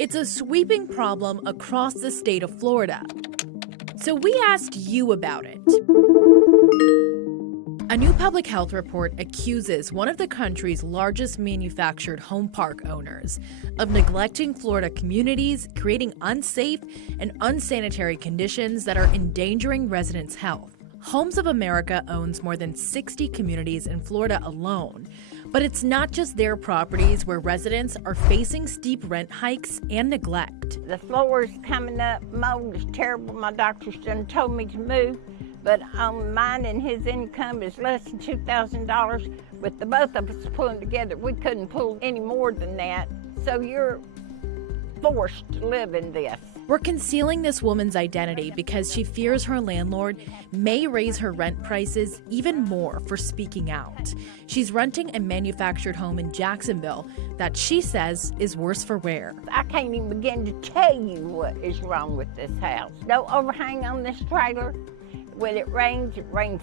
It's a sweeping problem across the state of Florida. So we asked you about it. A new public health report accuses one of the country's largest manufactured home park owners of neglecting Florida communities, creating unsafe and unsanitary conditions that are endangering residents' health. Homes of America owns more than 60 communities in Florida alone. But it's not just their properties where residents are facing steep rent hikes and neglect. The floor is coming up, mold is terrible. My doctor's done told me to move, but on mine and his income is less than $2,000. With the both of us pulling together, we couldn't pull any more than that. So you're forced to live in this. We're concealing this woman's identity because she fears her landlord may raise her rent prices even more for speaking out. She's renting a manufactured home in Jacksonville that she says is worse for wear. I can't even begin to tell you what is wrong with this house. No overhang on this trailer. When it rains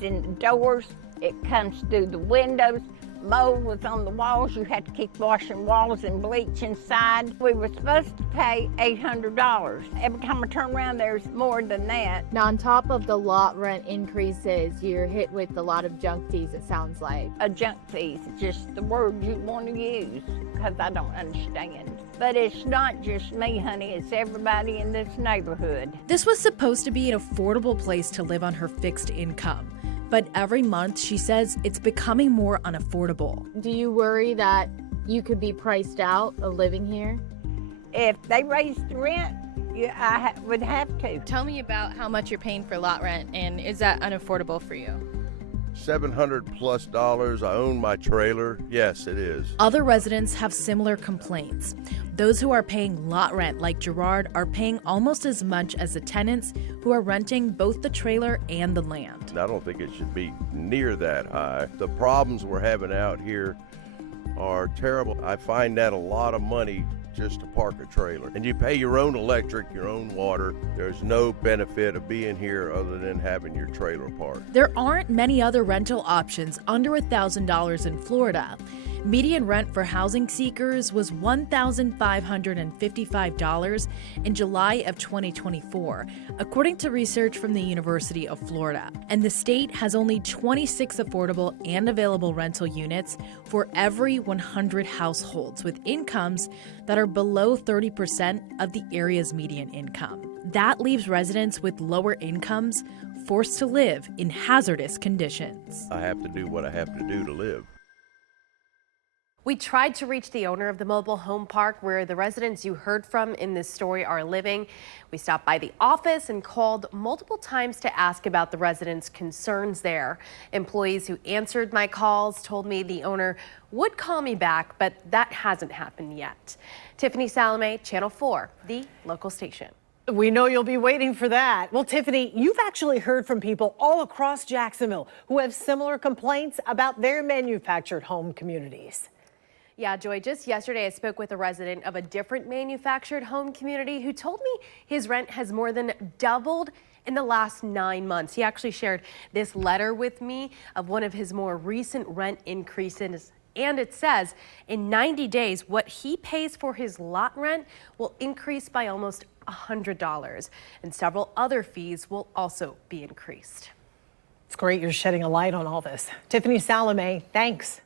in the doors. It comes through the windows. Mold was on the walls. You had to keep washing walls and bleach inside. We were supposed to pay $800. Every time I turn around, there's more than that. Now, on top of the lot rent increases, you're hit with a lot of junk fees, it sounds like. A junk fees, just the word you want to use, because I don't understand. But it's not just me, honey. It's everybody in this neighborhood. This was supposed to be an affordable place to live on her fixed income. But every month, she says it's becoming more unaffordable. Do you worry that you could be priced out of living here? If they raise the rent, I would have to. Tell me about how much you're paying for lot rent, and is that unaffordable for you? $700+ I own my trailer. Yes, it is. Other residents have similar complaints. Those who are paying lot rent, like Gerard, are paying almost as much as the tenants who are renting both the trailer and the land. I don't think it should be near that high. The problems we're having out here are terrible. I find that a lot of money just to park a trailer. And you pay your own electric, your own water. There's no benefit of being here other than having your trailer parked. There aren't many other rental options under $1,000 in Florida. Median rent for housing seekers was $1,555 in July of 2024, according to research from the University of Florida. And the state has only 26 affordable and available rental units for every 100 households with incomes that are below 30% of the area's median income. That leaves residents with lower incomes forced to live in hazardous conditions. I have to do what I have to do to live. We tried to reach the owner of the mobile home park where the residents you heard from in this story are living. We stopped by the office and called multiple times to ask about the residents' concerns there. Employees who answered my calls told me the owner would call me back, but that hasn't happened yet. Tiffany Salome, Channel 4, the local station. We know you'll be waiting for that. Well, Tiffany, you've actually heard from people all across Jacksonville who have similar complaints about their manufactured home communities. Yeah, Joy, just yesterday I spoke with a resident of a different manufactured home community who told me his rent has more than doubled in the last 9 months. He actually shared this letter with me of one of his more recent rent increases. And it says in 90 days, what he pays for his lot rent will increase by almost $100. And several other fees will also be increased. It's great you're shedding a light on all this. Tiffany Salome, thanks.